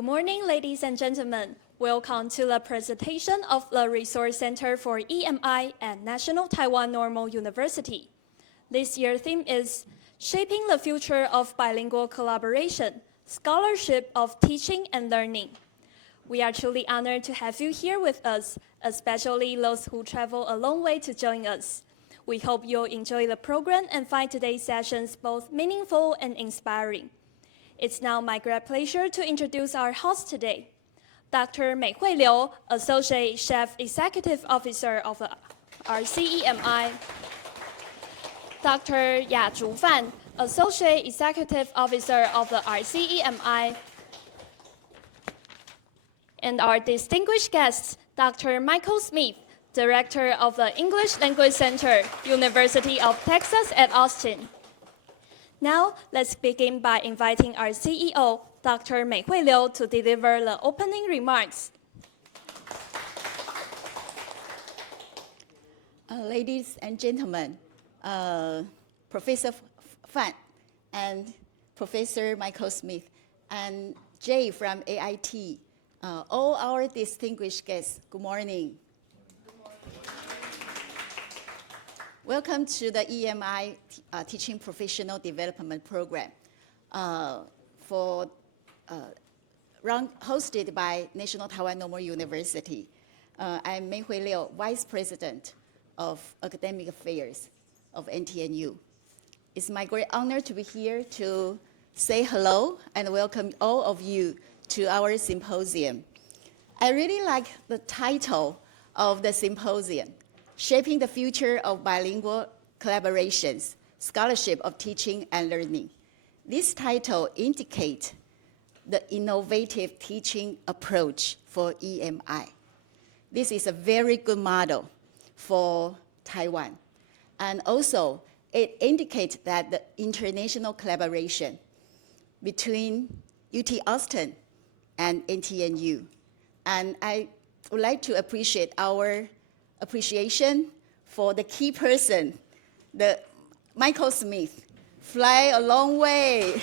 Good morning, ladies and gentlemen. Welcome to the presentation of the Resource Center for EMI at National Taiwan Normal University. This year's theme is Shaping the Future of Bilingual Collaboration, Scholarship of Teaching and Learning. We are truly honored to have you here with us, especially those who travel a long way to join us. We hope you'll enjoy the program and find today's sessions both meaningful and inspiring. It's now my great pleasure to introduce our host today, Dr. Meihui Liu, Associate Chef Executive Officer of the RCEMI, Dr. Ya-Zhu Fan, Associate Executive Officer of the RCEMI, and our distinguished guest, Dr. Michael Smith, Director of the English Language Center, University of Texas at Austin. Now, let's begin by inviting our CEO, Dr. Meihui Liu, to deliver the opening remarks. Ladies and gentlemen, Professor Fan and Professor Michael Smith and Jay from AIT, all our distinguished guests, good morning. Welcome to the EMI Teaching Professional Development Program hosted by National Taiwan Normal University. I'm Meihui Liu, Vice President of Academic Affairs of NTNU. It's my great honor to be here to say hello and welcome all of you to our symposium. I really like the title of the symposium, Shaping the Future of Bilingual Collaborations, Scholarship of Teaching and Learning. This title indicates the innovative teaching approach for EMI. This is a very good model for Taiwan. And also, it indicates that the international collaboration between UT Austin and NTNU. And I would like to appreciate our appreciation for the key person, the Michael Smith, fly a long way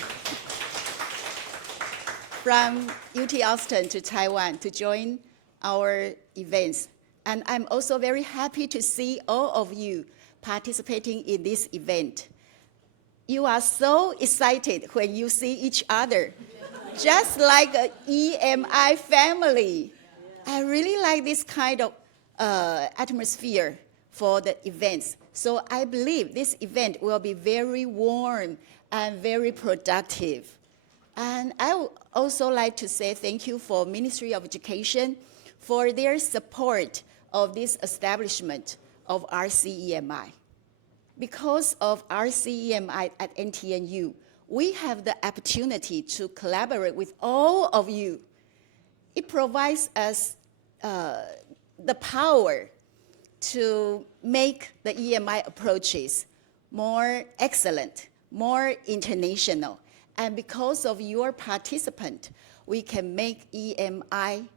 from UT Austin to Taiwan to join our events. And I'm also very happy to see all of you participating in this event. You are so excited when you see each other, just like an EMI family. I really like this kind of atmosphere for the events. So I believe this event will be very warm and very productive. And I would also like to say thank you for Ministry of Education for their support of this establishment of RCEMI. Because of RCEMI at NTNU, we have the opportunity to collaborate with all of you. It provides us the power to make the EMI approaches more excellent, more international. And because of your participant, we can make EMI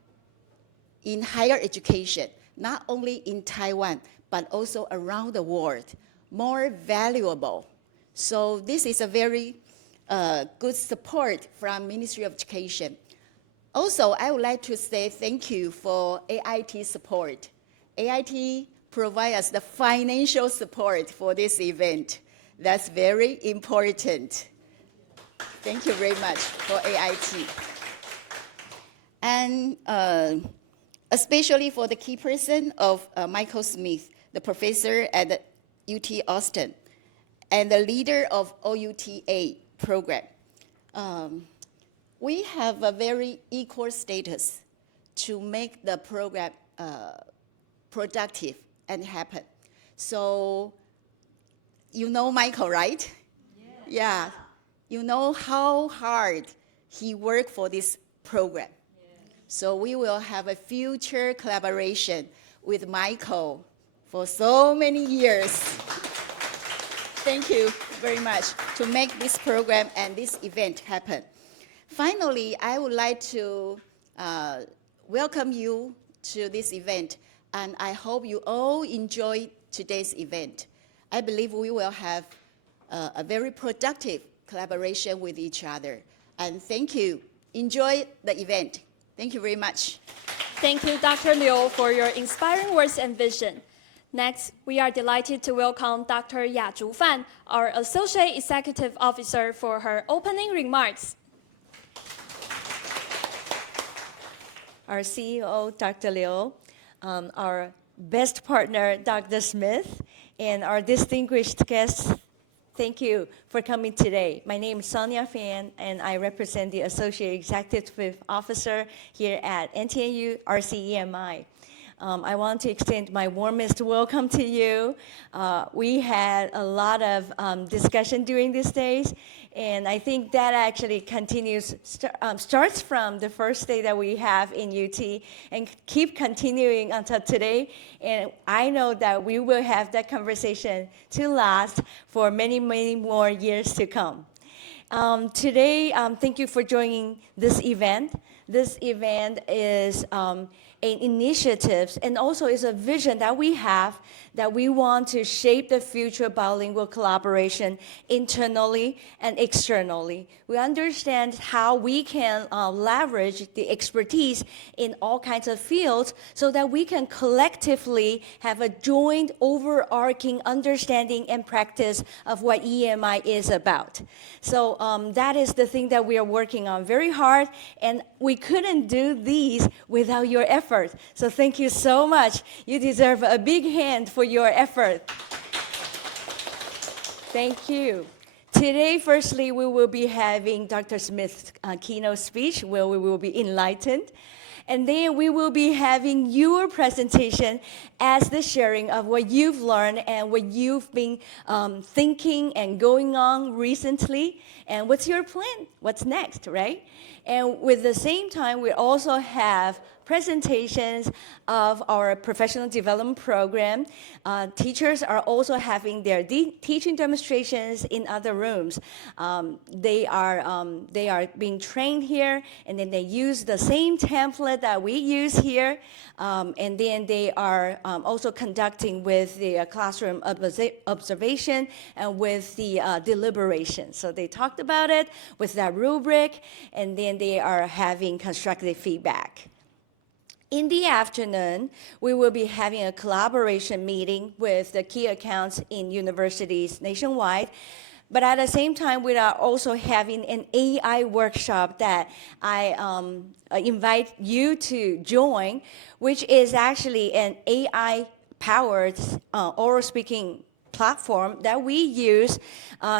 in higher education, not only in Taiwan, but also around the world, more valuable. So this is a very good support from Ministry of Education. Also, I would like to say thank you for AIT support. AIT provides us the financial support for this event. That's very important. Thank you very much for AIT. And especially for the key person of Michael Smith, the professor at UT Austin, and the leader of OUTA program. We have a very equal status to make the program productive and happen. So you know Michael, right? Yeah. You know how hard he worked for this program. So we will have a future collaboration with Michael for so many years. Thank you very much to make this program and this event happen. Finally, I would like to welcome you to this event, and I hope you all enjoy today's event. I believe we will have a very productive collaboration with each other. And thank you enjoy the event. Thank you very much. Thank you, Dr. Liu, for your inspiring words and vision. Next, we are delighted to welcome Dr. Yazhu Fan, our Associate Executive Officer, for her opening remarks. Our CEO, Dr. Liu, our best partner, Dr. Smith, and our distinguished guests, thank you for coming today. My name is Sonia Fan, and I represent the Associate Executive Officer here at NTNU RCEMI. I want to extend my warmest welcome to you. We had a lot of discussion during these days, and I think that actually continues, starts from the first day that we have in UT and keep continuing until today. And I know that we will have that conversation to last for many, many more years to come. Today, thank you for joining this event. This event is an initiative and also is a vision that we have that we want to shape the future bilingual collaboration internally and externally. We understand how we can leverage the expertise in all kinds of fields so that we can collectively have a joint overarching understanding and practice of what EMI is about. So that is the thing that we are working on very hard, and we couldn't do these without your effort. So thank you so much. You deserve a big hand for your effort. Thank you. Today, firstly, we will be having Dr. Smith's keynote speech where we will be enlightened. And then we will be having your presentation as the sharing of what you've learned and what you've been thinking and going on recently. And what's your plan? What's next, right? And with the same time, we also have presentations of our professional development program. Teachers are also having their teaching demonstrations in other rooms. They are being trained here, and then they use the same template that we use here, and then they are also conducting with the classroom observation and with the deliberation. So they talked about it with that rubric, and then they are having constructive feedback. In the afternoon, we will be having a collaboration meeting with the key accounts in universities nationwide. But at the same time, we are also having an AI workshop that I invite you to join, which is actually an AI-powered oral speaking platform that we use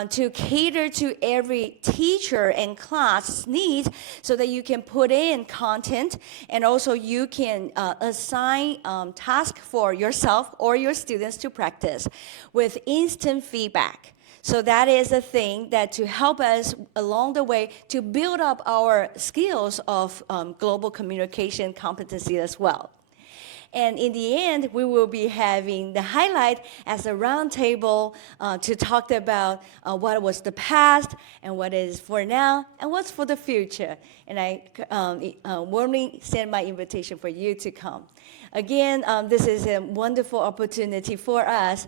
to cater to every teacher and class needs so that you can put in content and also you can assign tasks for yourself or your students to practice with instant feedback. So that is a thing that to help us along the way to build up our skills of global communication competency as well. And in the end, we will be having the highlight as a roundtable to talk about what was the past and what is for now and what's for the future. And I warmly send my invitation for you to come. Again, this is a wonderful opportunity for us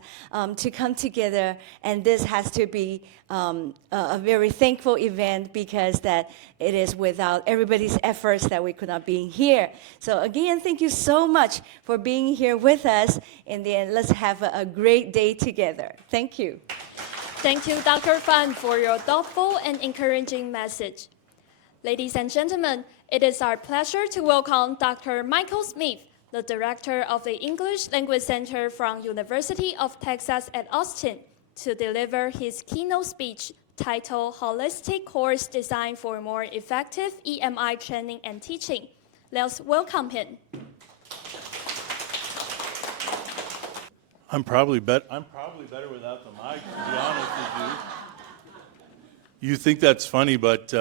to come together, and this has to be a very thankful event because that it is without everybody's efforts that we could not be here. So again, thank you so much for being here with us, and then let's have a great day together. Thank you. Thank you, Dr. Fan, for your thoughtful and encouraging message. Ladies and gentlemen, it is our pleasure to welcome Dr. Michael Smith, the director of the English Language Center from University of Texas at Austin, to deliver his keynote speech titled Holistic Course Design for More Effective EMI Training and Teaching. Let's welcome him. I'm probably better without the mic, to be honest with you. You think that's funny, but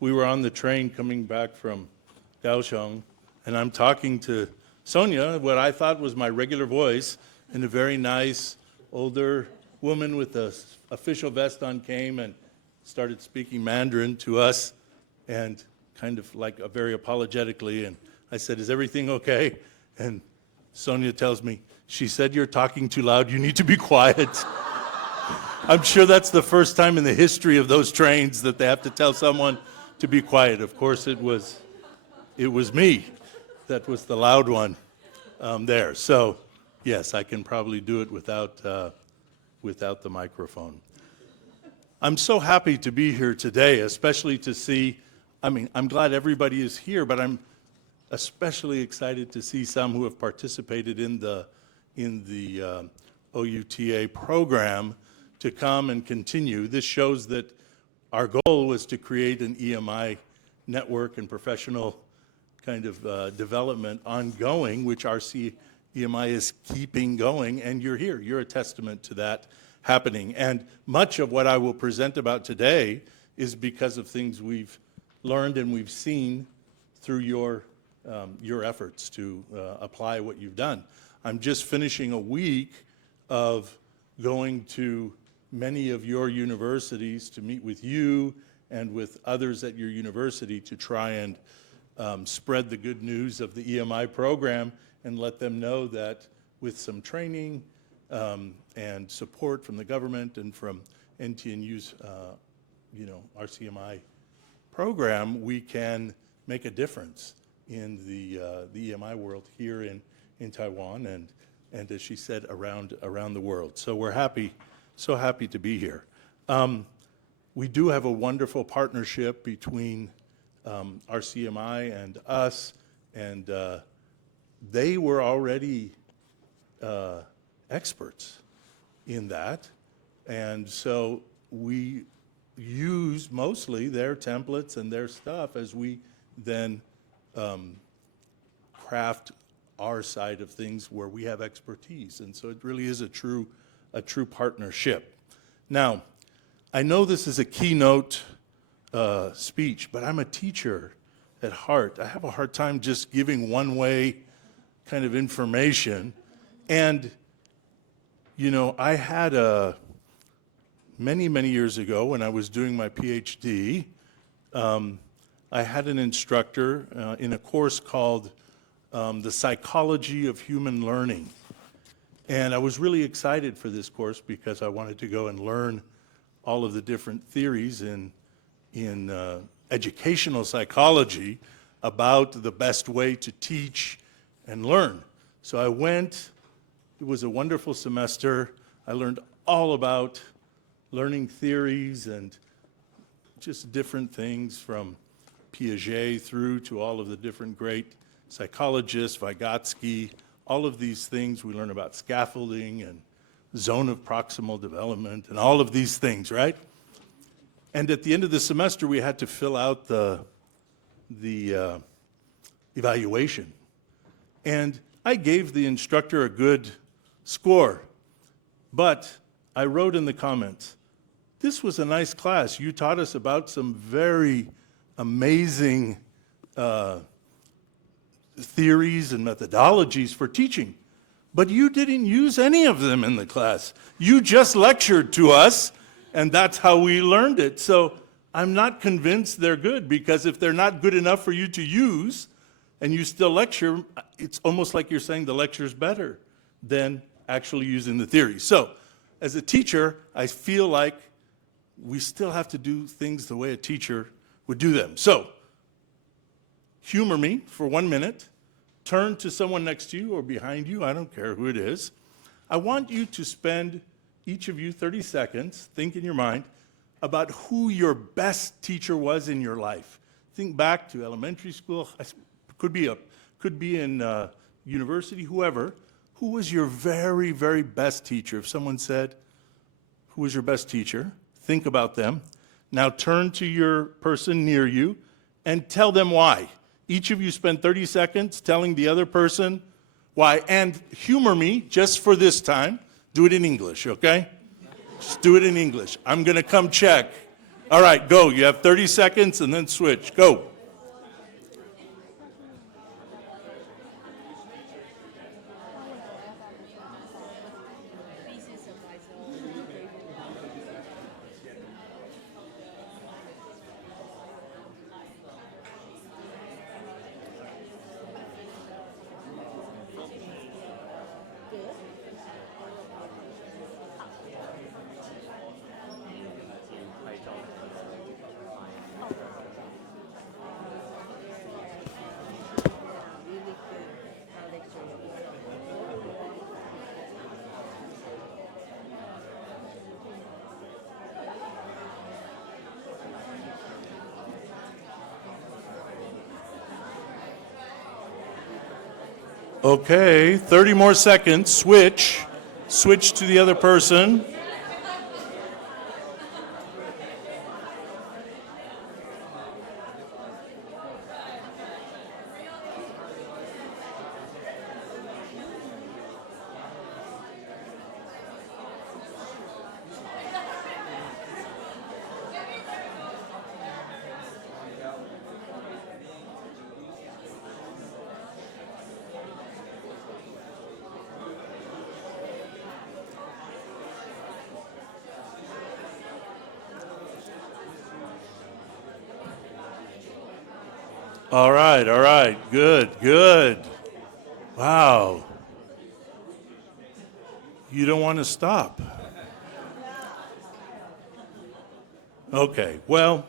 we were on the train coming back from Kaohsiung, and I'm talking to Sonia, what I thought was my regular voice, and a very nice older woman with an official vest on came and started speaking Mandarin to us, and kind of like very apologetically, and I said, "Is everything okay?" And Sonia tells me, "She said you're talking too loud, you need to be quiet." I'm sure that's the first time in the history of those trains that they have to tell someone to be quiet. Of course, it was me that was the loud one there. So, yes, I can probably do it without the microphone. I'm so happy to be here today, especially to see, I'm glad everybody is here, but I'm especially excited to see some who have participated in the OUTA program to come and continue. This shows that our goal was to create an EMI network and professional kind of development ongoing, which RC EMI is keeping going, and you're here. You're a testament to that happening. And much of what I will present about today is because of things we've learned and we've seen through your efforts to apply what you've done. I'm just finishing a week of going to many of your universities to meet with you and with others at your university to try and spread the good news of the EMI program and let them know that with some training and support from the government and from NTNU's RCMI program, we can make a difference in the EMI world here in Taiwan and as she said, around the world. So we're so happy to be here. We do have a wonderful partnership between RCMI and us, and they were already experts in that, and so we use mostly their templates and their stuff as we then craft our side of things where we have expertise, and so it really is a true partnership. Now, I know this is a keynote speech, but I'm a teacher at heart. I have a hard time just giving one-way kind of information, and I had many years ago when I was doing my PhD, I had an instructor in a course called The Psychology of Human Learning. And I was really excited for this course because I wanted to go and learn all of the different theories in educational psychology about the best way to teach and learn. So I went. It was a wonderful semester. I learned all about learning theories and just different things from Piaget through to all of the different great psychologists, Vygotsky, all of these things. We learn about scaffolding and zone of proximal development and all of these things, right? And at the end of the semester, we had to fill out the evaluation. And I gave the instructor a good score, but I wrote in the comments, this was a nice class. You taught us about some very amazing theories and methodologies for teaching, but you didn't use any of them in the class. You just lectured to us, and that's how we learned it. So I'm not convinced they're good, because if they're not good enough for you to use and you still lecture, it's almost like you're saying the lecture's better than actually using the theory. So as a teacher, I feel like we still have to do things the way a teacher would do them. So humor me for 1 minute. Turn to someone next to you or behind you, I don't care who it is. I want you to spend, each of you, 30 seconds, think in your mind about who your best teacher was in your life. Think back to elementary school, could be in university, whoever. Who was your very, very best teacher? If someone said, who was your best teacher? Think about them. Now turn to your person near you and tell them why. Each of you spend 30 seconds telling the other person why. And humor me just for this time. Do it in English, okay? Just do it in English. I'm going to come check. All right, go. You have 30 seconds and then switch. Go. Okay, 30 more seconds. Switch. Switch to the other person. All right, good. Wow. You don't want to stop. Okay, well,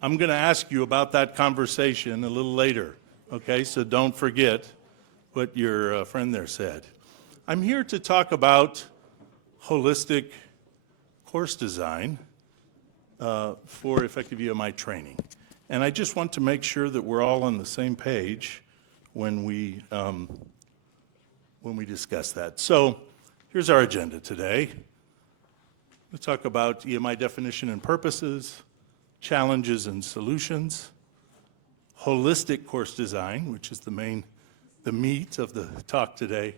I'm going to ask you about that conversation a little later, okay? So don't forget what your friend there said. I'm here to talk about holistic course design for effective EMI training. And I just want to make sure that we're all on the same page when we discuss that. So here's our agenda today. We'll talk about EMI definition and purposes, challenges and solutions, holistic course design, which is the meat of the talk today,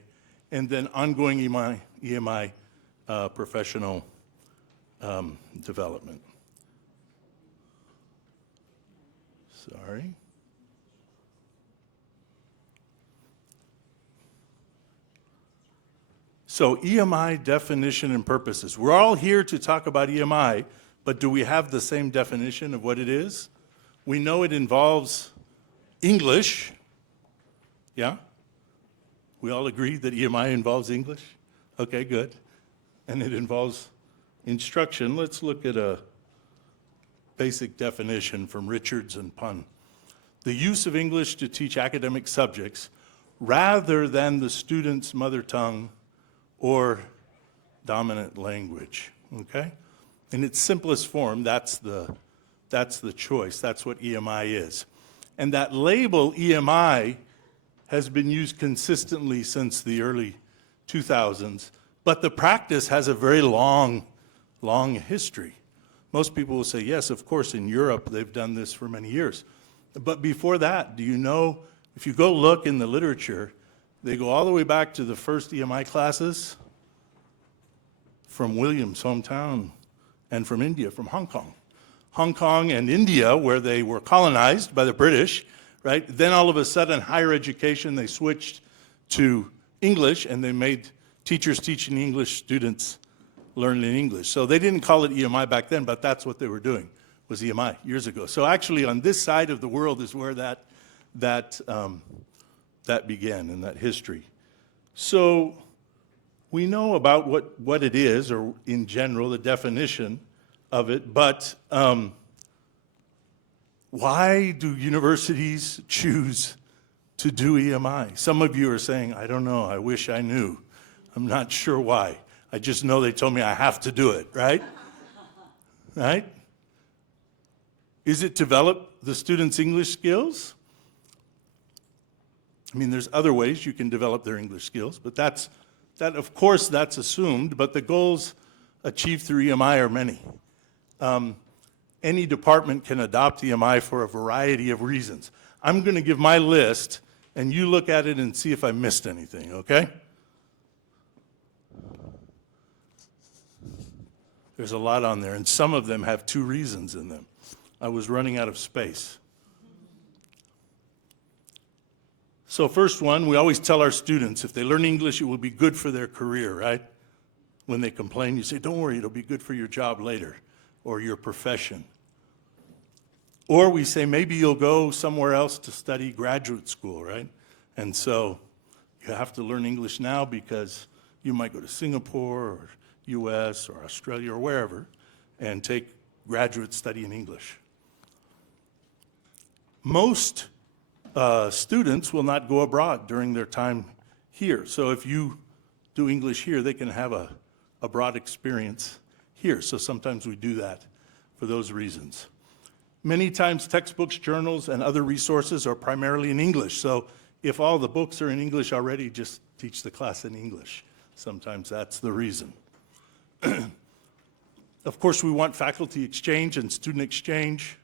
and then ongoing EMI professional development. Sorry. So EMI definition and purposes. We're all here to talk about EMI, but do we have the same definition of what it is? We know it involves English. Yeah? We all agree that EMI involves English? Okay, good. And it involves instruction. Let's look at a basic definition from Richards and Pun. The use of English to teach academic subjects rather than the student's mother tongue or dominant language, okay? In its simplest form, that's the choice. That's what EMI is. And that label, EMI, has been used consistently since the early 2000s, but the practice has a very long history. Most people will say, yes, of course, in Europe, they've done this for many years. But before that, do you know, if you go look in the literature, they go all the way back to the first EMI classes from William's hometown and from India, from Hong Kong. Hong Kong and India, where they were colonized by the British, right? Then all of a sudden, higher education, they switched to English, and they made teachers teaching English, students learning English. So they didn't call it EMI back then, but that's what they were doing, was EMI years ago. So actually, on this side of the world is where that began, in that history. So we know about what it is, or in general, the definition of it, but why do universities choose to do EMI? Some of you are saying, I don't know, I wish I knew. I'm not sure why. I just know they told me I have to do it, right? Right? Is it develop the students' English skills? I mean, there's other ways you can develop their English skills, but that, of course, that's assumed, but the goals achieved through EMI are many. Any department can adopt EMI for a variety of reasons. I'm going to give my list, and you look at it and see if I missed anything, okay? There's a lot on there, and some of them have 2 reasons in them. I was running out of space. So first one, we always tell our students, if they learn English, it will be good for their career, right? When they complain, you say, don't worry, it'll be good for your job later, or your profession. Or we say, maybe you'll go somewhere else to study graduate school, right? And so you have to learn English now because you might go to Singapore or US or Australia or wherever and take graduate study in English. Most students will not go abroad during their time here. So if you do English here, they can have a broad experience here. So sometimes we do that for those reasons. Many times textbooks, journals, and other resources are primarily in English. So if all the books are in English already, just teach the class in English. Sometimes that's the reason. Of course, we want faculty exchange and student exchange.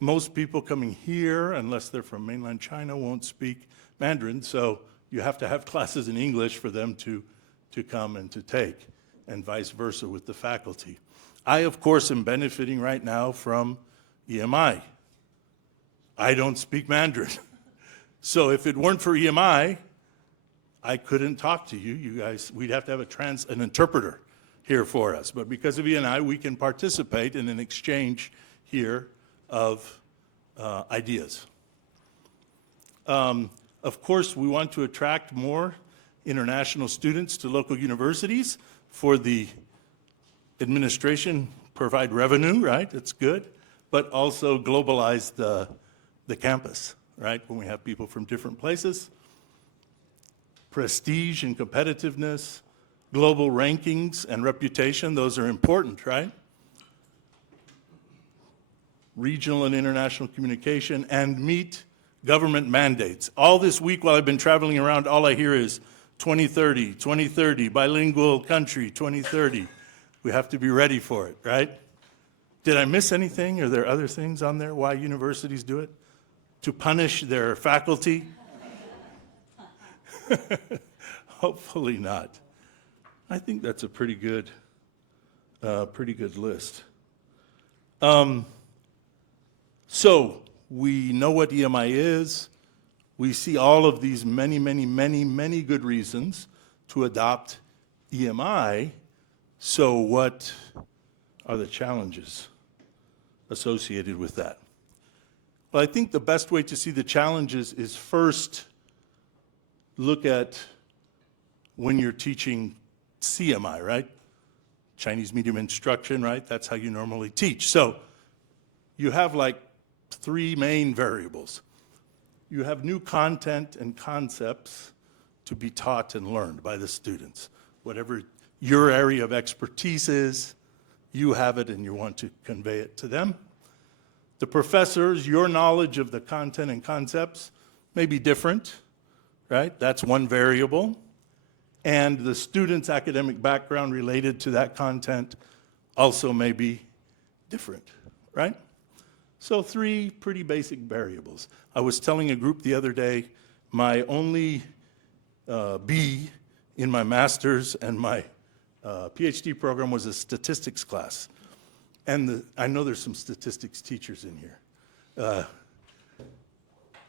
Most people coming here, unless they're from mainland China, won't speak Mandarin, so you have to have classes in English for them to come and to take, and vice versa with the faculty. I, of course, am benefiting right now from EMI. I don't speak Mandarin. So if it weren't for EMI, I couldn't talk to you. You guys, we'd have to have an interpreter here for us. But because of EMI, we can participate in an exchange here of ideas. Of course, we want to attract more international students to local universities for the administration, provide revenue, right? That's good. But also globalize the campus, right? When we have people from different places. Prestige and competitiveness, global rankings and reputation, those are important, right? Regional and international communication, and meet government mandates. All this week while I've been traveling around, all I hear is 2030, 2030, bilingual country, 2030. We have to be ready for it, right? Did I miss anything? Are there other things on there why universities do it? To punish their faculty? Hopefully not. I think that's a pretty good list. So we know what EMI is. We see all of these many good reasons to adopt EMI. So what are the challenges associated with that? Well, I think the best way to see the challenges is first look at when you're teaching CMI, right? Chinese medium instruction, right? That's how you normally teach. So you have like 3 main variables. You have new content and concepts to be taught and learned by the students. Whatever your area of expertise is, you have it and you want to convey it to them. The professors, your knowledge of the content and concepts may be different, right? That's one variable. And the student's academic background related to that content also may be different, right? So 3 pretty basic variables. I was telling a group the other day, my only B in my master's and my PhD program was a statistics class. And I know there's some statistics teachers in here.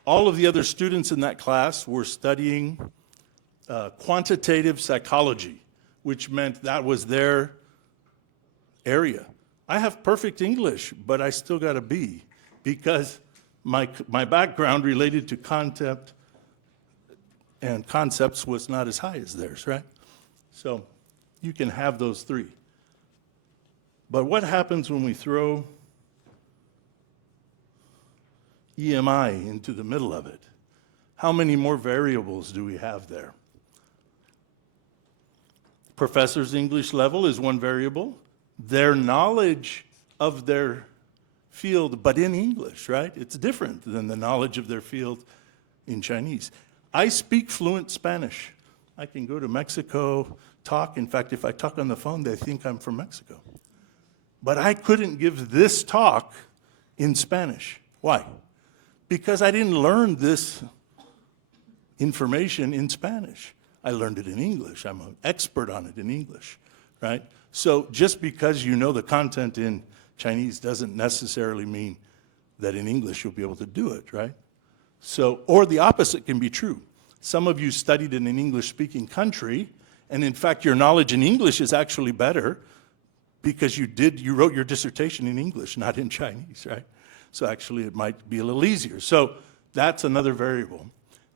All of the other students in that class were studying quantitative psychology, which meant that was their area. I have perfect English, but I still got a B because my background related to content and concepts was not as high as theirs, right? So you can have those 3. But what happens when we throw EMI into the middle of it? How many more variables do we have there? Professor's English level is one variable. Their knowledge of their field, but in English, right? It's different than the knowledge of their field in Chinese. I speak fluent Spanish. I can go to Mexico, talk. In fact, if I talk on the phone, they think I'm from Mexico. But I couldn't give this talk in Spanish. Why? Because I didn't learn this information in Spanish. I learned it in English. I'm an expert on it in English, right? So just because you know the content in Chinese doesn't necessarily mean that in English you'll be able to do it, right? So, or the opposite can be true. Some of you studied in an English-speaking country, and in fact your knowledge in English is actually better because you wrote your dissertation in English, not in Chinese, right? So actually it might be a little easier. So that's another variable.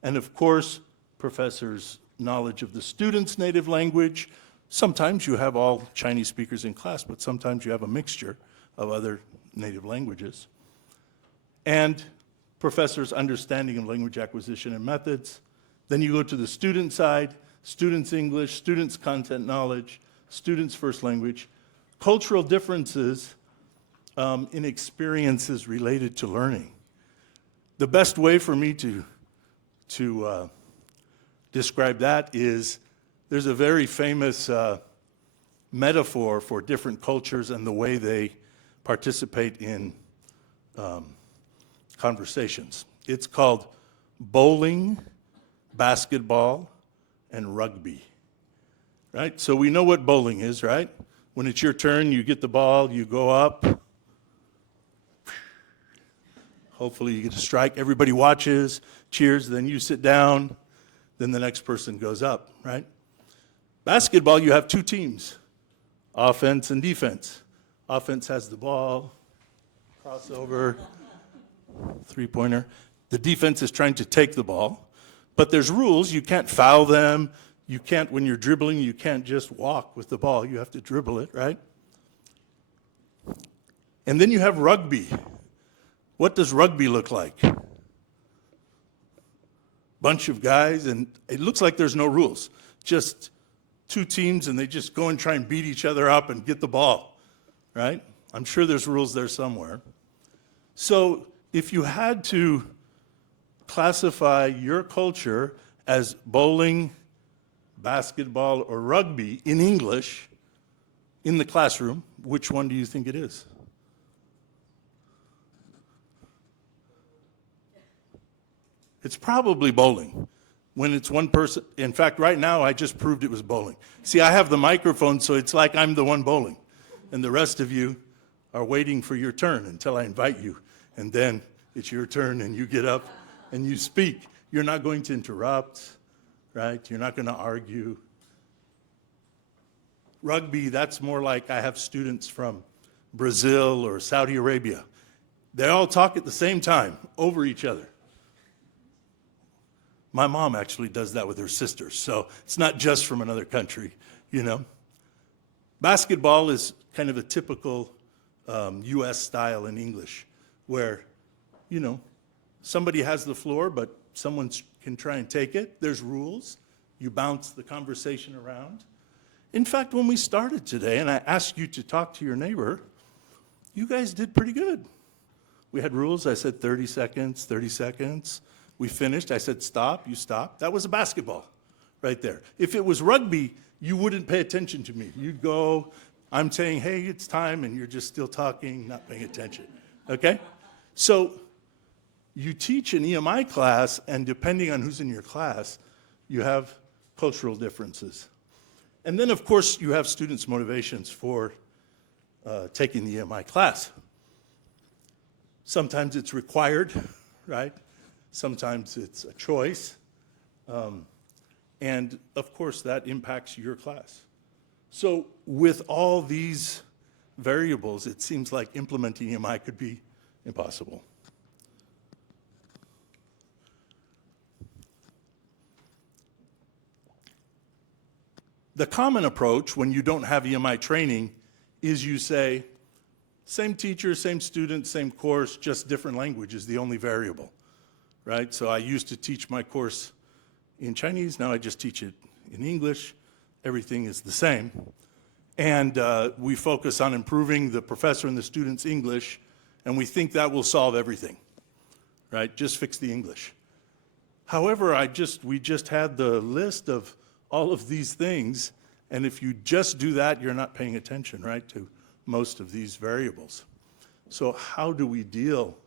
And of course, professors' knowledge of the student's native language. Sometimes you have all Chinese speakers in class, but sometimes you have a mixture of other native languages. And professors' understanding of language acquisition and methods. Then you go to the student side, students' English, students' content knowledge, students' first language, cultural differences in experiences related to learning. The best way for me to describe that is there's a very famous metaphor for different cultures and the way they participate in conversations. It's called bowling, basketball, and rugby, right? So we know what bowling is, right? When it's your turn, you get the ball, you go up. Hopefully you get a strike. Everybody watches, cheers, then you sit down, then the next person goes up, right? Basketball, you have two teams, offense and defense. Offense has the ball, crossover, three-pointer. The defense is trying to take the ball, but there's rules. You can't foul them. You can't, when you're dribbling, you can't just walk with the ball. You have to dribble it, right? And then you have rugby. What does rugby look like? Bunch of guys, and it looks like there's no rules. Just two teams, and they just go and try and beat each other up and get the ball, right? I'm sure there's rules there somewhere. So if you had to classify your culture as bowling, basketball, or rugby in English in the classroom, which one do you think it is? It's probably bowling. When it's one person, in fact, right now I just proved it was bowling. See, I have the microphone, so it's like I'm the one bowling. And the rest of you are waiting for your turn until I invite you. And then it's your turn and you get up and you speak. You're not going to interrupt, right? You're not going to argue. Rugby, that's more like I have students from Brazil or Saudi Arabia. They all talk at the same time over each other. My mom actually does that with her sisters, so it's not just from another country, you know. Basketball is kind of a typical U.S. style in English, where, you know, somebody has the floor, but someone can try and take it. There's rules. You bounce the conversation around. In fact, when we started today, and I asked you to talk to your neighbor, you guys did pretty good. We had rules. I said 30 seconds, 30 seconds. We finished. I said, stop. You stopped. That was a basketball right there. If it was rugby, you wouldn't pay attention to me. You'd go, I'm saying, hey, it's time, and you're just still talking, not paying attention. Okay? So you teach an EMI class, and depending on who's in your class, you have cultural differences. And then, of course, you have students' motivations for taking the EMI class. Sometimes it's required, right? Sometimes it's a choice. And of course, that impacts your class. So with all these variables, it seems like implementing EMI could be impossible. The common approach when you don't have EMI training is you say, same teacher, same student, same course, just different language is the only variable. Right? So I used to teach my course in Chinese, now I just teach it in English. Everything is the same. And we focus on improving the professor and the student's English, and we think that will solve everything, right? Just fix the English. However, we just had the list of all of these things, and if you just do that, you're not paying attention, right, to most of these variables. So how do we deal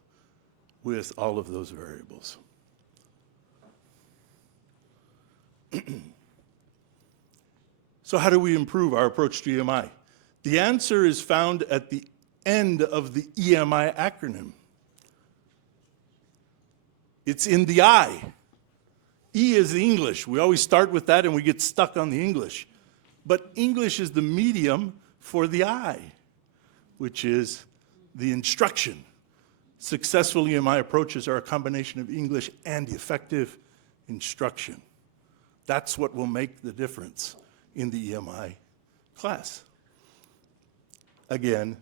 with all of those variables? So how do we improve our approach to EMI? The answer is found at the end of the EMI acronym. It's in the I. E is the English. We always start with that and we get stuck on the English. But English is the medium for the I, which is the instruction. Successful EMI approaches are a combination of English and effective instruction. That's what will make the difference in the EMI class. Again,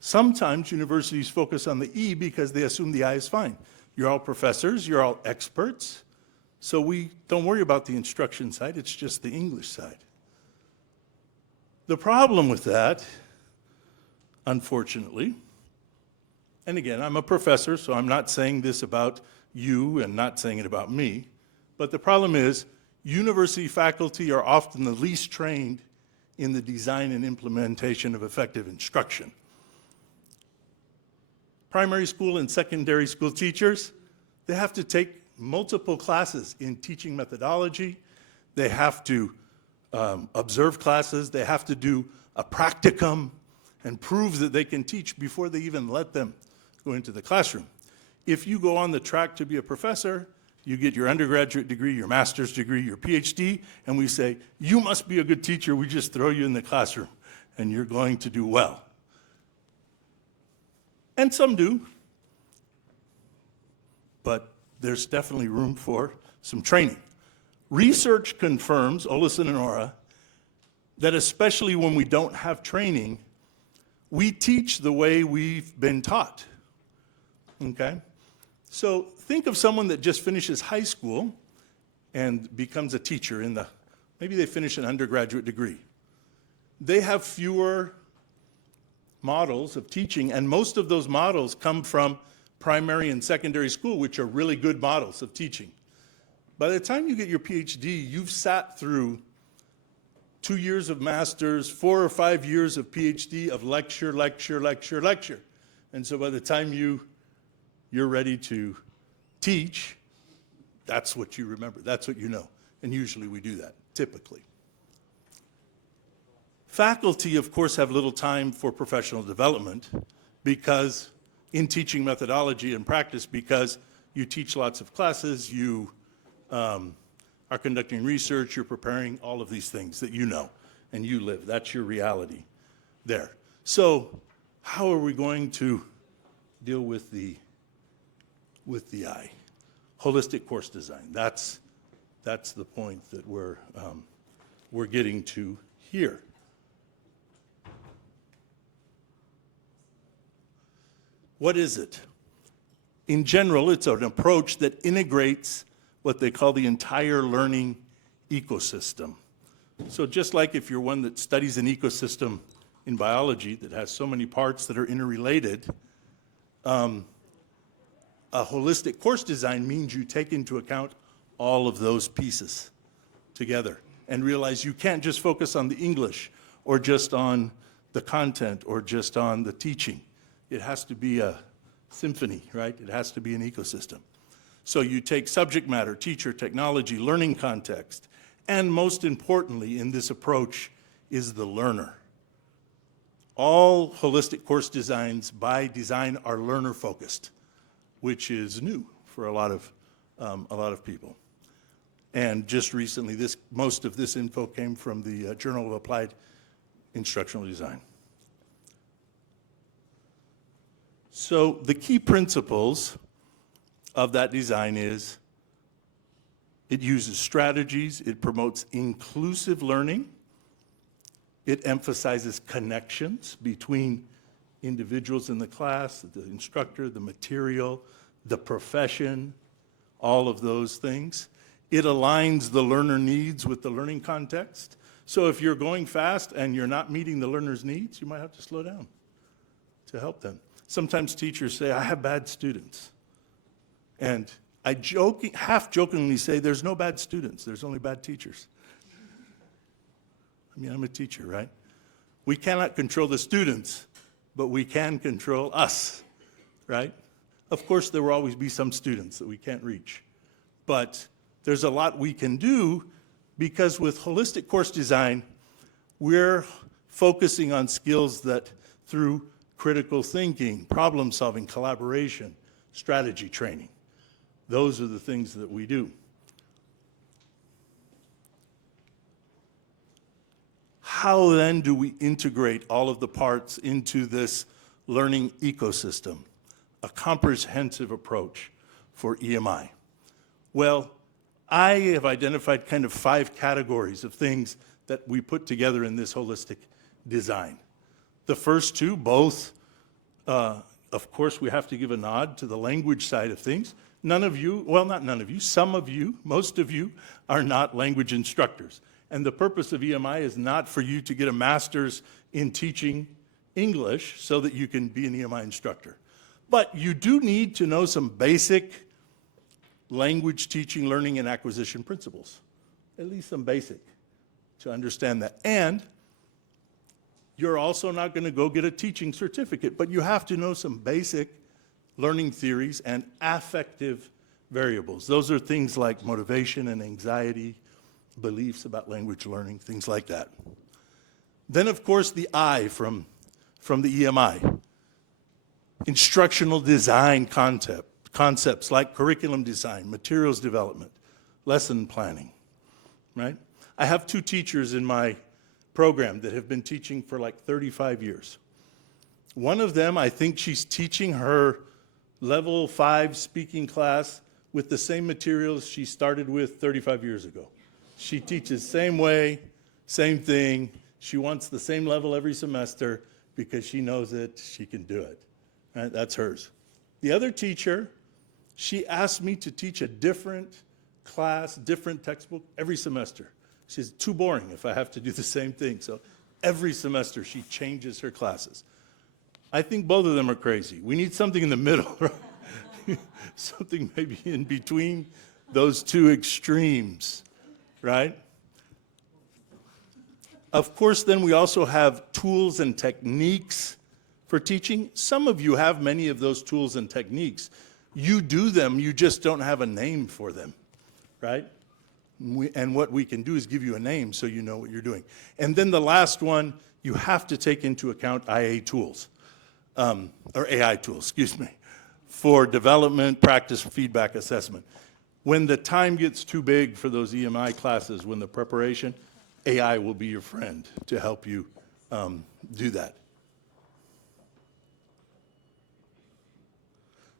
sometimes universities focus on the E because they assume the I is fine. You're all professors, you're all experts, so we don't worry about the instruction side, it's just the English side. The problem with that, unfortunately, and again, I'm a professor, so I'm not saying this about you and not saying it about me, but the problem is university faculty are often the least trained in the design and implementation of effective instruction. Primary school and secondary school teachers, they have to take multiple classes in teaching methodology. They have to observe classes. They have to do a practicum and prove that they can teach before they even let them go into the classroom. If you go on the track to be a professor, you get your undergraduate degree, your master's degree, your PhD, and we say, you must be a good teacher. We just throw you in the classroom, and you're going to do well. And some do, but there's definitely room for some training. Research confirms, Olison and Ora, that especially when we don't have training, we teach the way we've been taught, okay? So think of someone that just finishes high school and becomes a teacher maybe they finish an undergraduate degree. They have fewer models of teaching, and most of those models come from primary and secondary school, which are really good models of teaching. By the time you get your PhD, you've sat through 2 years of master's, 4 or 5 years of PhD of lecture. And so by the time you're ready to teach, that's what you remember, that's what you know. And usually we do that, typically. Faculty, of course, have little time for professional development because in teaching methodology and practice, because you teach lots of classes, you are conducting research, you're preparing all of these things that you know and you live. That's your reality there. So how are we going to deal with the I? Holistic course design. That's the point that we're getting to here. What is it? In general, it's an approach that integrates what they call the entire learning ecosystem. So just like if you're one that studies an ecosystem in biology that has so many parts that are interrelated, a holistic course design means you take into account all of those pieces together and realize you can't just focus on the English or just on the content or just on the teaching. It has to be a symphony, right? It has to be an ecosystem. So you take subject matter, teacher, technology, learning context, and most importantly in this approach is the learner. All holistic course designs by design are learner focused, which is new for a lot of people. And just recently, most of this info came from the Journal of Applied Instructional Design. So the key principles of that design is it uses strategies, it promotes inclusive learning, it emphasizes connections between individuals in the class, the instructor, the material, the profession, all of those things. It aligns the learner needs with the learning context. So if you're going fast and you're not meeting the learner's needs, you might have to slow down to help them. Sometimes teachers say, I have bad students. And I half-jokingly say, there's no bad students, there's only bad teachers. I mean, I'm a teacher, right? We cannot control the students, but we can control us, right? Of course, there will always be some students that we can't reach. But there's a lot we can do because with holistic course design, we're focusing on skills that through critical thinking, problem solving, collaboration, strategy training. Those are the things that we do. How then do we integrate all of the parts into this learning ecosystem? A comprehensive approach for EMI. Well, I have identified kind of 5 categories of things that we put together in this holistic design. The first 2, both, of course, we have to give a nod to the language side of things. None of you, well, not none of you, some of you, most of you are not language instructors. And the purpose of EMI is not for you to get a master's in teaching English so that you can be an EMI instructor. But you do need to know some basic language teaching, learning, and acquisition principles. At least some basic to understand that. And you're also not going to go get a teaching certificate, but you have to know some basic learning theories and affective variables. Those are things like motivation and anxiety, beliefs about language learning, things like that. Then, of course, the I from the EMI. Instructional design concepts like curriculum design, materials development, lesson planning, right? I have 2 teachers in my program that have been teaching for like 35 years. One of them, I think she's teaching her level 5 speaking class with the same materials she started with 35 years ago. She teaches same way, same thing. She wants the same level every semester because she knows it, she can do it. Right? That's hers. The other teacher, she asked me to teach a different class, different textbook every semester. She says, too boring if I have to do the same thing. So every semester she changes her classes. I think both of them are crazy. We need something in the middle, right? Something maybe in between those 2 extremes, right? Of course, then we also have tools and techniques for teaching. Some of you have many of those tools and techniques. You do them, you just don't have a name for them, right? And what we can do is give you a name so you know what you're doing. And then the last one, you have to take into account IA tools, or AI tools, excuse me, for development, practice, feedback, assessment. When the time gets too big for those EMI classes, when the preparation, AI will be your friend to help you do that.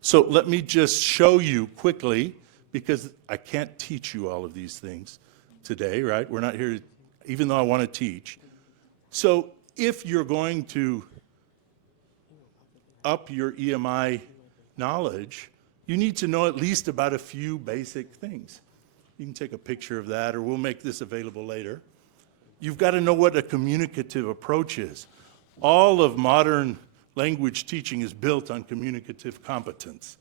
So let me just show you quickly, because I can't teach you all of these things today, right? We're not here to, even though I want to teach. So if you're going to up your EMI knowledge, you need to know at least about a few basic things. You can take a picture of that, or we'll make this available later. You've got to know what a communicative approach is. All of modern language teaching is built on communicative competence.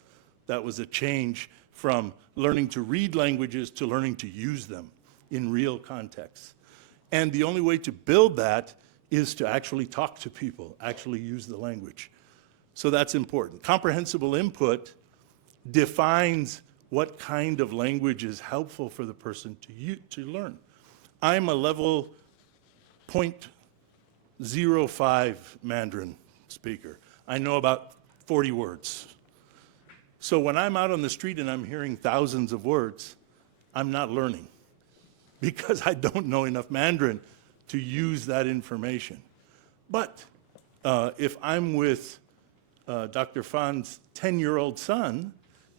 That was a change from learning to read languages to learning to use them in real contexts. And the only way to build that is to actually talk to people, actually use the language. So that's important. Comprehensible input defines what kind of language is helpful for the person to learn. I'm a level 0.05 Mandarin speaker. I know about 40 words. So when I'm out on the street and I'm hearing thousands of words, I'm not learning because I don't know enough Mandarin to use that information. But if I'm with Dr. Fan's 10-year-old son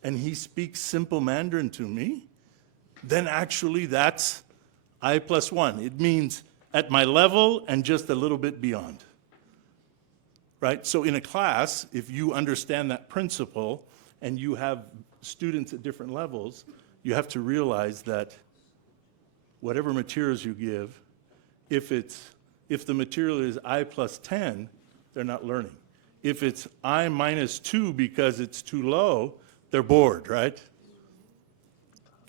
and he speaks simple Mandarin to me, then actually that's I+1. It means at my level and just a little bit beyond. Right? So in a class, if you understand that principle and you have students at different levels, you have to realize that whatever materials you give, if the material is I+10, they're not learning. If it's I-2 because it's too low, they're bored, right?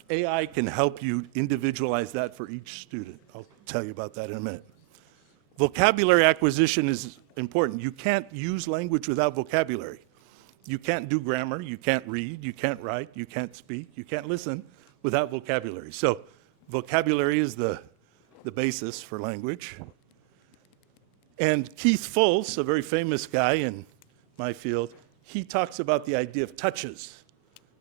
AI can help you individualize that for each student. I'll tell you about that in a minute. Vocabulary acquisition is important. You can't use language without vocabulary. You can't do grammar, you can't read, you can't write, you can't speak, you can't listen without vocabulary. So vocabulary is the basis for language. And Keith Fultz, a very famous guy in my field, he talks about the idea of touches.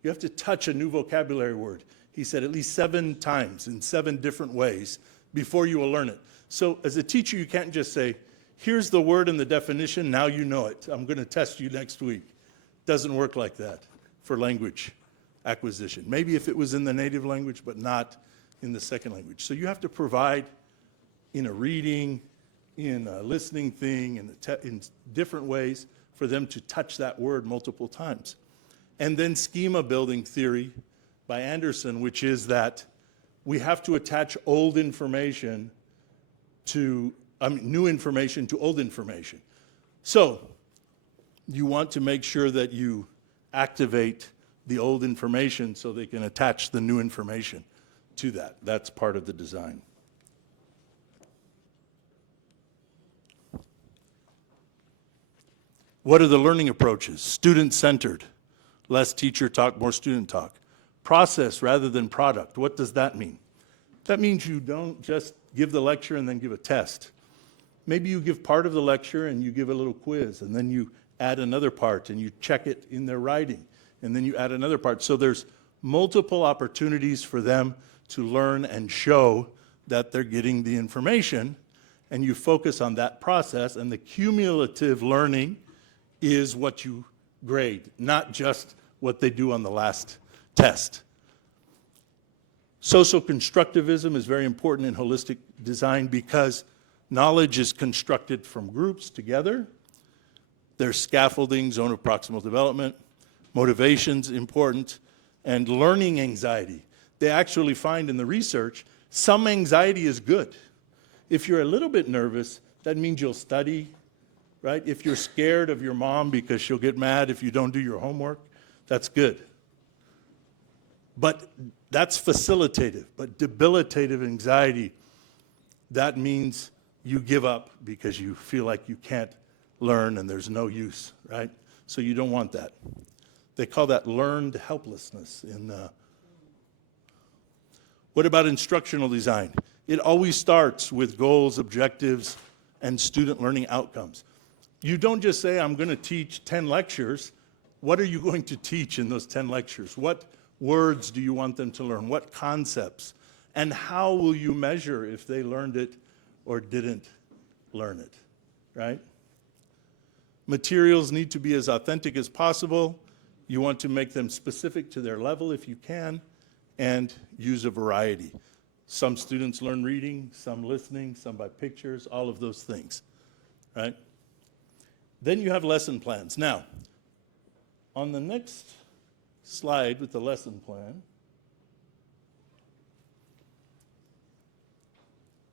You have to touch a new vocabulary word. He said at least 7 times in 7 different ways before you will learn it. So as a teacher, you can't just say, here's the word and the definition, now you know it. I'm going to test you next week. Doesn't work like that for language acquisition. Maybe if it was in the native language, but not in the second language. So you have to provide in a reading, in a listening thing, in different ways for them to touch that word multiple times. And then schema building theory by Anderson, which is that we have to attach old information to, new information to old information. So you want to make sure that you activate the old information so they can attach the new information to that. That's part of the design. What are the learning approaches? Student-centered. Less teacher talk, more student talk. Process rather than product. What does that mean? That means you don't just give the lecture and then give a test. Maybe you give part of the lecture and you give a little quiz, and then you add another part and you check it in their writing, and then you add another part. So there's multiple opportunities for them to learn and show that they're getting the information, and you focus on that process, and the cumulative learning is what you grade, not just what they do on the last test. Social constructivism is very important in holistic design because knowledge is constructed from groups together. There's scaffolding, zone of proximal development, motivation's important, and learning anxiety. They actually find in the research some anxiety is good. If you're a little bit nervous, that means you'll study, right? If you're scared of your mom because she'll get mad if you don't do your homework, that's good. But that's facilitative. But debilitative anxiety, that means you give up because you feel like you can't learn and there's no use, right? So you don't want that. They call that learned helplessness. What about instructional design? It always starts with goals, objectives, and student learning outcomes. You don't just say, I'm going to teach 10 lectures. What are you going to teach in those 10 lectures? What words do you want them to learn? What concepts? And how will you measure if they learned it or didn't learn it, right? Materials need to be as authentic as possible. You want to make them specific to their level if you can, and use a variety. Some students learn reading, some listening, some by pictures, all of those things, right? Then you have lesson plans. Now, on the next slide with the lesson plan,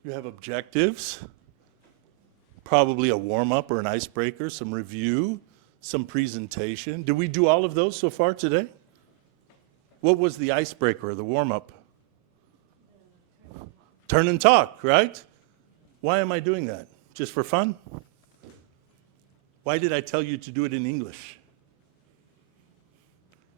you have objectives, probably a warm-up or an icebreaker, some review, some presentation. Did we do all of those so far today? What was the icebreaker or the warm-up? Turn and talk, right? Why am I doing that? Just for fun? Why did I tell you to do it in English?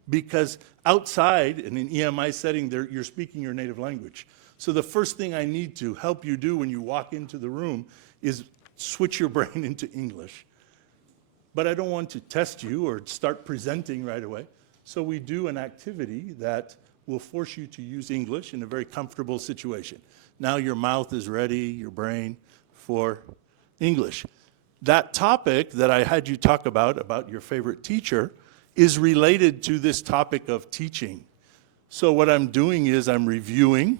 Because outside, in an EMI setting, you're speaking your native language. So the first thing I need to help you do when you walk into the room is switch your brain into English. But I don't want to test you or start presenting right away. So we do an activity that will force you to use English in a very comfortable situation. Now your mouth is ready, your brain, for English. That topic that I had you talk about your favorite teacher, is related to this topic of teaching. So what I'm doing is I'm reviewing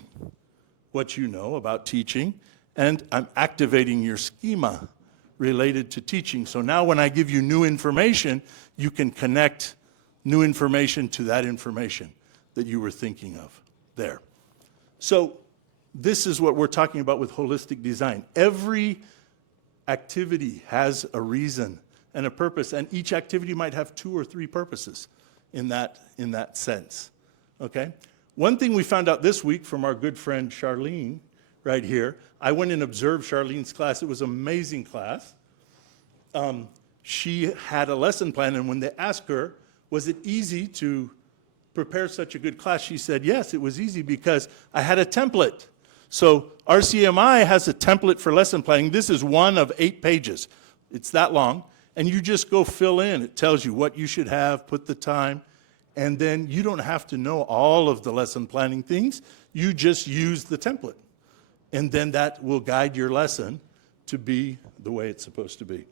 what you know about teaching, and I'm activating your schema related to teaching. So now when I give you new information, you can connect new information to that information that you were thinking of there. So this is what we're talking about with holistic design. Every activity has a reason and a purpose, and each activity might have 2 or 3 purposes in that sense, okay? One thing we found out this week from our good friend Charlene right here, I went and observed Charlene's class. It was an amazing class. She had a lesson plan, and when they asked her, was it easy to prepare such a good class? She said, yes, it was easy because I had a template. So RCMI has a template for lesson planning. This is one of 8 pages. It's that long. And you just go fill in. It tells you what you should have, put the time, and then you don't have to know all of the lesson planning things. You just use the template. And then that will guide your lesson to be the way it's supposed to be.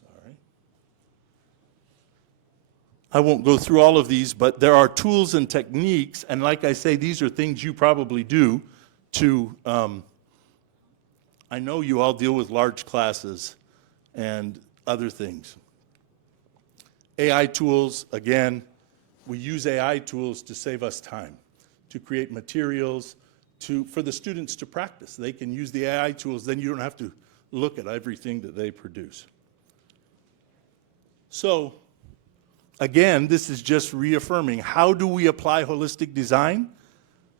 Sorry. I won't go through all of these, but there are tools and techniques, and like I say, these are things you probably do to, I know you all deal with large classes and other things. AI tools, again, we use AI tools to save us time, to create materials, for the students to practice. They can use the AI tools, then you don't have to look at everything that they produce. So, again, this is just reaffirming, how do we apply holistic design?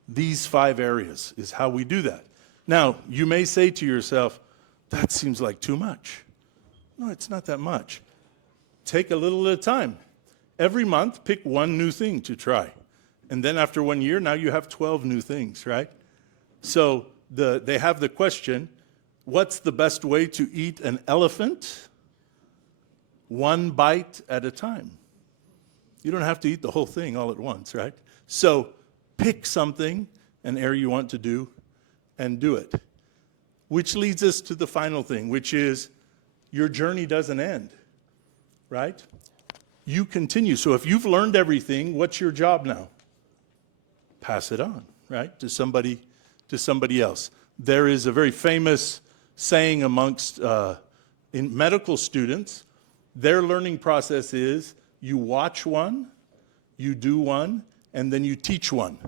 These 5 areas is how we do that. Now, you may say to yourself, that seems like too much. No, it's not that much. Take a little at a time. Every month, pick one new thing to try. And then after 1 year, now you have 12 new things, right? So they have the question, what's the best way to eat an elephant? 1 bite at a time. You don't have to eat the whole thing all at once, right? So pick something, an area you want to do, and do it. Which leads us to the final thing, which is your journey doesn't end, right? You continue. So if you've learned everything, what's your job now? Pass it on, right, to somebody else. There is a very famous saying amongst in medical students, their learning process is you watch one, you do one, and then you teach one.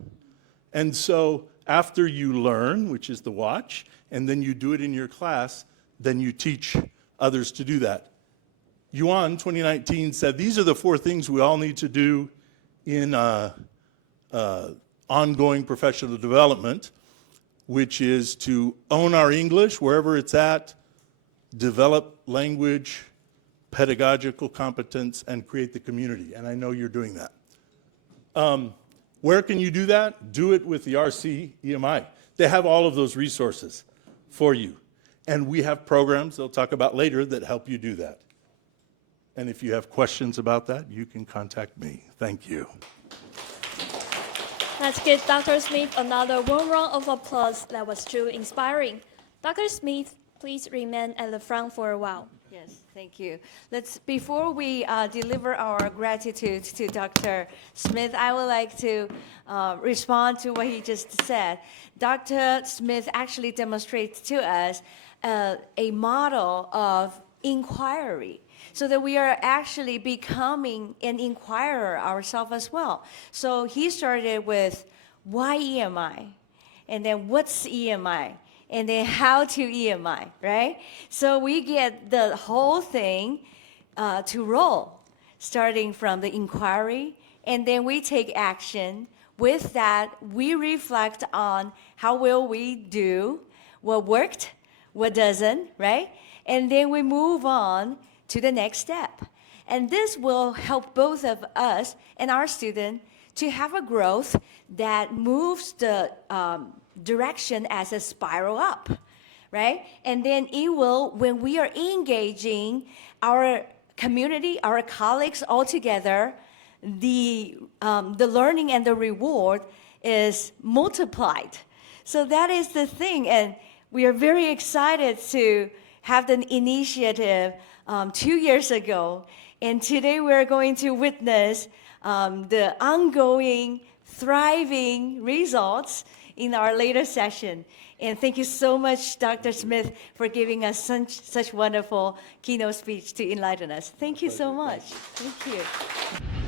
And so after you learn, which is the watch, and then you do it in your class, then you teach others to do that. Yuan, 2019, said these are the 4 things we all need to do in ongoing professional development, which is to own our English wherever it's at, develop language, pedagogical competence, and create the community. And I know you're doing that. Where can you do that? Do it with the RC EMI. They have all of those resources for you. And we have programs they'll talk about later that help you do that. And if you have questions about that, you can contact me. Thank you. Let's give Dr. Smith another warm round of applause. That was truly inspiring. Dr. Smith, please remain at the front for a while. Yes, thank you. Before we deliver our gratitude to Dr. Smith, I would like to respond to what he just said. Dr. Smith actually demonstrates to us a model of inquiry, so that we are actually becoming an inquirer ourselves as well. So he started with why EMI, and then what's EMI, and then how to EMI, right? So we get the whole thing to roll, starting from the inquiry, and then we take action. With that, we reflect on how well we do, what worked, what doesn't, right? And then we move on to the next step. And this will help both of us and our student to have a growth that moves the direction as a spiral up, right? And then it will, when we are engaging our community, our colleagues all together, the learning and the reward is multiplied. So that is the thing, and we are very excited to have the initiative 2 years ago, and today we're going to witness the ongoing, thriving results in our later session. And thank you so much, Dr. Smith, for giving us such wonderful keynote speech to enlighten us. Thank you so much. Thank you.